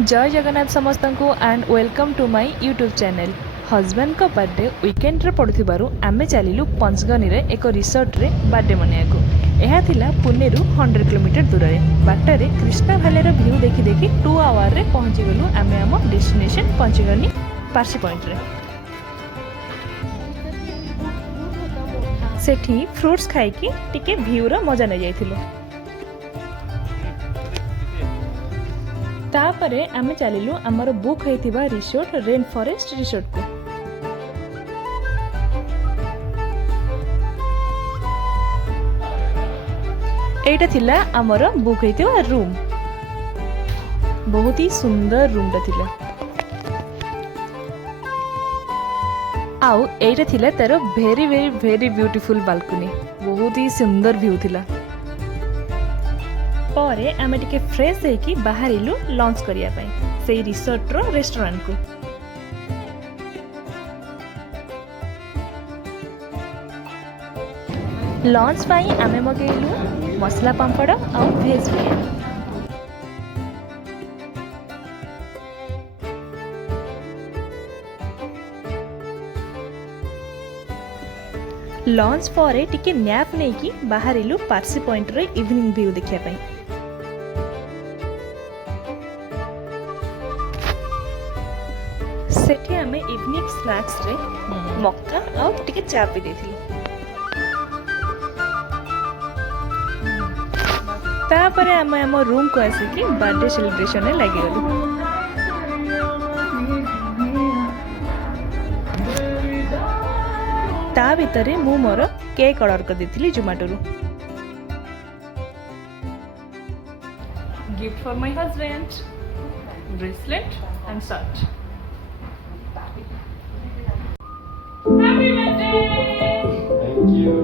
जय जगन्नाथ समस्त को and welcome to my YouTube channel. Husband को बर्थडे वीकेंड रे पड़ुथिबारु आमे चलिलु पंचगनी रे एक रिसोर्ट रे बर्थडे मनायाकु। यह थिला पुणे रु 100 किलोमीटर दूर रे। बाटरे कृष्णा भैली रो व्यू देखि देखि 2 आवर रे पहुंची गलु आमे हम डेस्टिनेशन पंचगनी पार्सी पॉइंट रे। सेठी फ्रूट्स खाइकी टिके व्यू रो मजा नै जाइथिलु। तापरे आमे चलिलु आमर बुक होइथिबा रिसोर्ट रेन फॉरेस्ट रिसोर्ट को। एटा थिला आमर बुक होइथिबा रूम। बहुत ही सुंदर रूम टा थिला। आउ एटा थिला तारो very very very beautiful balcony. बहुत ही सुंदर व्यू थिला। परे आमे टिके फ्रेश होइकी बाहरिलु लंच करिया पई सेई रिसोर्ट रो रेस्टोरेंट को। लंच पई आमे मगेलु मसला पापड़ और भेज बिरयानी। लंच परे टिके नैप नेकी बाहरिलु पार्सी पॉइंट रे इवनिंग व्यू देखिया पई। सेठी आमे इवनिंग स्नैक्स रे मक्का और टिके चा पी देथिलु। तापरे आमे हम रूम को आसिकी बर्थडे सेलिब्रेशन रे लागि गलु। ता भितरे मु मोर केक ऑर्डर कर देथिली जोमेटो रु। Gift for my husband, bracelet and shirt. Happy birthday. Thank you.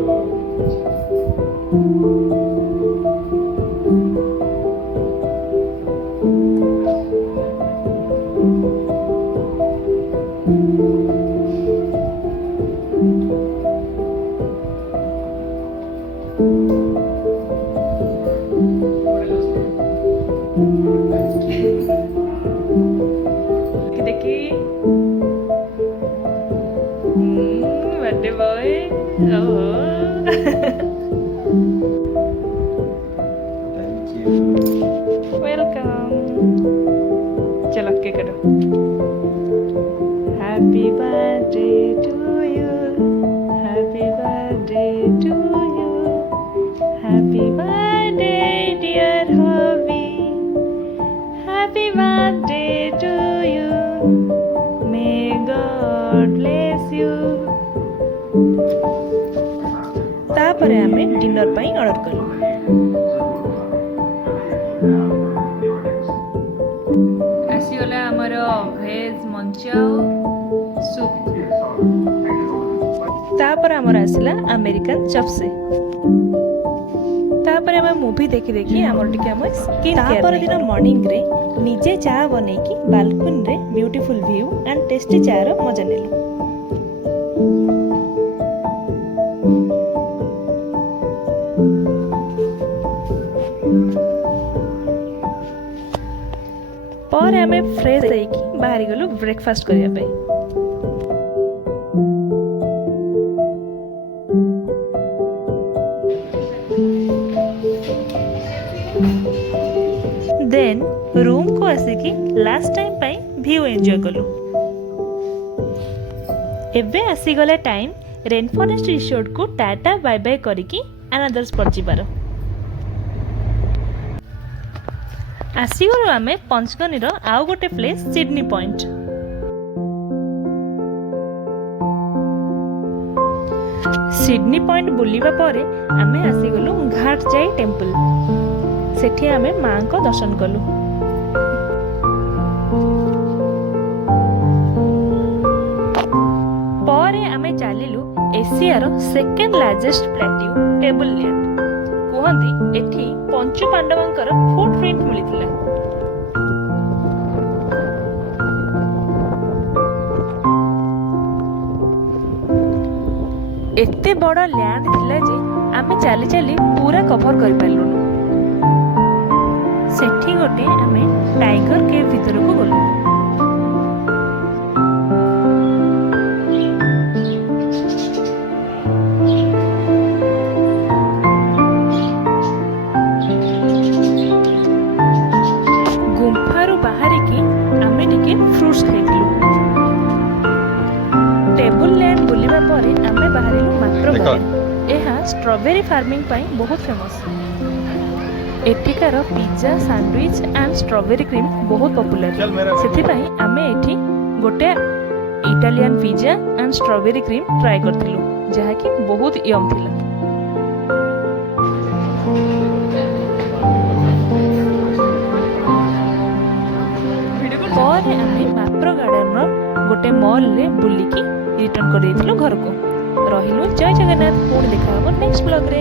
देखी birthday boy. Thank you. Welcome. चलो केक काटो। Happy birthday to you, happy birthday to you, happy birthday dear hubby, happy birthday to you, may God bless you. तापरे आमे dinner पई order करू। आसीगला आमर भेज manchow soup. तापर आमर आसिला अमेरिकन चपसे। तापर आमे मूवी देखि देखि आमर टिके हम स्किन केयर। तापर दिन मॉर्निंग रे निजे चा बनेकी बालकनी रे ब्यूटीफुल व्यू एंड टेस्टी चा रो मजा नेलु। पर आमे फ्रेश होइकी बाहरी गलु ब्रेकफास्ट करिया पे। देन रूम को आसिकी लास्ट टाइम पाई व्यू एंजॉय कलु। एबे आसी गला टाइम रेन फॉरेस्ट रिसोर्ट को टाटा बाय बाय करिकी अनदर स्पॉट जिबार। आसीगलु आमे पंचगनी रो आउ गोटे place Sydney point. Sydney point बुलिबा परे आमे आसीगलु घाट जाई टेम्पल। सेठी आमे मां को दर्शन कलु। परे आमे चालिलु एशिया रो second largest plateau table land. कहती एठी पंचु पांडवंकर फुटप्रिंट मिलिथिला। एते बड़ लैंड थिला जे आमे चाली चाली पूरा कवर कर पालुनु। सेठी गोटे आमे टाइगर केव भितर को गलु। गुंफारू बाहरिकी आमे टिके फ्रूट्स खाइथिलु। टेबल लैंड बुलिबा परे आमे बाहरिलु मात्र देखो। गार्डन। एहा स्ट्रॉबेरी फार्मिंग पाई बहुत फेमस। एठिकार pizza sandwich and strawberry cream बहुत पॉपुलर। चल मेरा सेथि पाई आमे एठी गोटे Italian pizza and strawberry cream try करथिलु जहा कि बहुत यम थिला। ପରେ ଆମେ ମାପ୍ରୋ ଗାର୍ଡେନର ଗୋଟେ ମଲରେ ବୁଲିକି ରିଟର୍ନ କରିଦେଇଥିଲୁ ଘରକୁ। ରହିଲୁ। ଜୟ ଜଗନ୍ନାଥ। ପୁଣି ଦେଖା ହବ ନେକ୍ସଟ ବ୍ଲଗରେ।